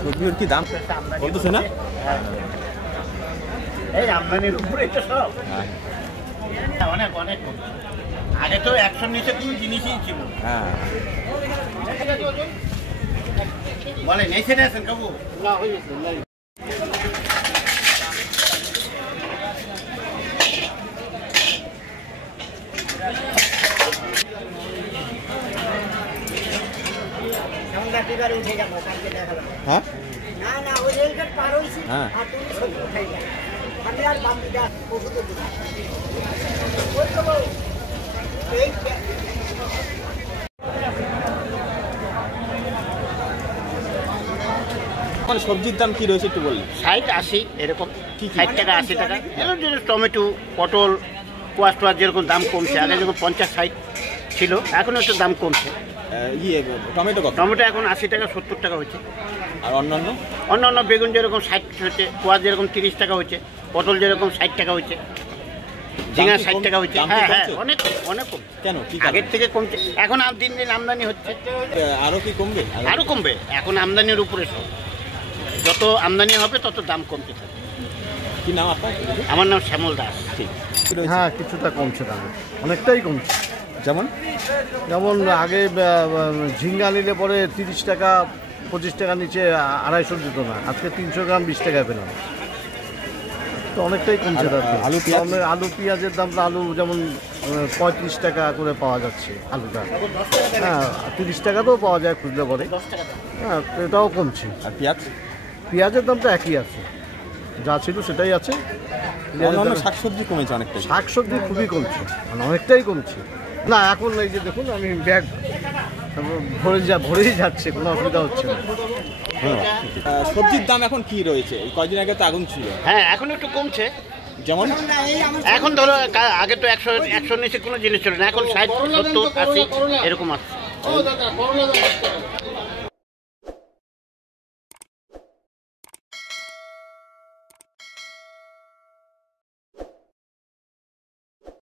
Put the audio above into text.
সবজির কি দাম বলতেছে না? এই আমদানির উপরে তো সব অনেক অনেক আগে তো 100 নিচে কোনো জিনিসই ছিল। হ্যাঁ বলেন এসে আছেন কাকু? না হয়ে গেছে উঠে যাবো কালকে দেখালাম। হ্যাঁ না না ওই রেলগেট পার হয়েছি হ্যাঁ আর তুমি সব উঠাই যাও। আমি আর বাম দিকে ওষুধে দিই সবজির দাম কি রয়েছে একটু বললি? 60-80 এরকম, 60 টাকা 80 টাকা। এরকম টমেটো, পটল, কোয়াশ টোয়াশ যেরকম দাম কমছে, আগে যখন 50-60 ছিল, এখন একটু দাম কমছে। টমেটো কত? টমেটো এখন 80 টাকা 70 টাকা হচ্ছে। আর অন্যান্য অন্যান্য বেগুন যেরকম 60 হচ্ছে, কোয়াশ যেরকম 30 টাকা হচ্ছে, পটল যেরকম 60 টাকা হচ্ছে, ঝিঙা 60 টাকা হচ্ছে। হ্যাঁ হ্যাঁ অনেক অনেক কম। কেন? আগের থেকে কমছে, এখন দিন দিন আমদানি হচ্ছে। আরো কি কমবে? আরও কমবে, এখন আমদানির উপরে সব। যত আমদানি হবে তত দাম কমতে থাকবে। কি নাম আপনার? আমার নাম শ্যামল দাস। ঠিক। হ্যাঁ কিছুটা কমছে দাম, অনেকটাই কমছে। যেমন আগে ঝিঙ্গা নিলে পরে 30 টাকা 25 টাকার নিচে 250 দিত না, আজকে 300 গ্রাম 20 টাকায় পেলাম, তো অনেকটাই কমছে দাম। আলু পেঁয়াজের দামটা, আলু যেমন 35 টাকা করে পাওয়া যাচ্ছে আলুটা, হ্যাঁ 30 টাকাতেও পাওয়া যায় খুঁজলে পরে, হ্যাঁ এটাও কমছে। আর পেঁয়াজের দামটা একই আছে, যা ছিল সেটাই আছে। শাকসবজি কমেছে অনেকটা। শাকসবজি খুবই কমছে, মানে অনেকটাই কমছে। না এখন এই যে দেখুন আমি ব্যাগ ভরেই যাচ্ছে, কোনো অসুবিধা হচ্ছে না। সবজির দাম এখন কি রয়েছে? কয়েকদিন আগে তো আগুন ছিল। হ্যাঁ এখন একটু কমছে। যেমন এখন ধরো আগে তো 100 নিচে কোনো জিনিস ছিল না, এখন 60, 70, 80 এরকম আছে।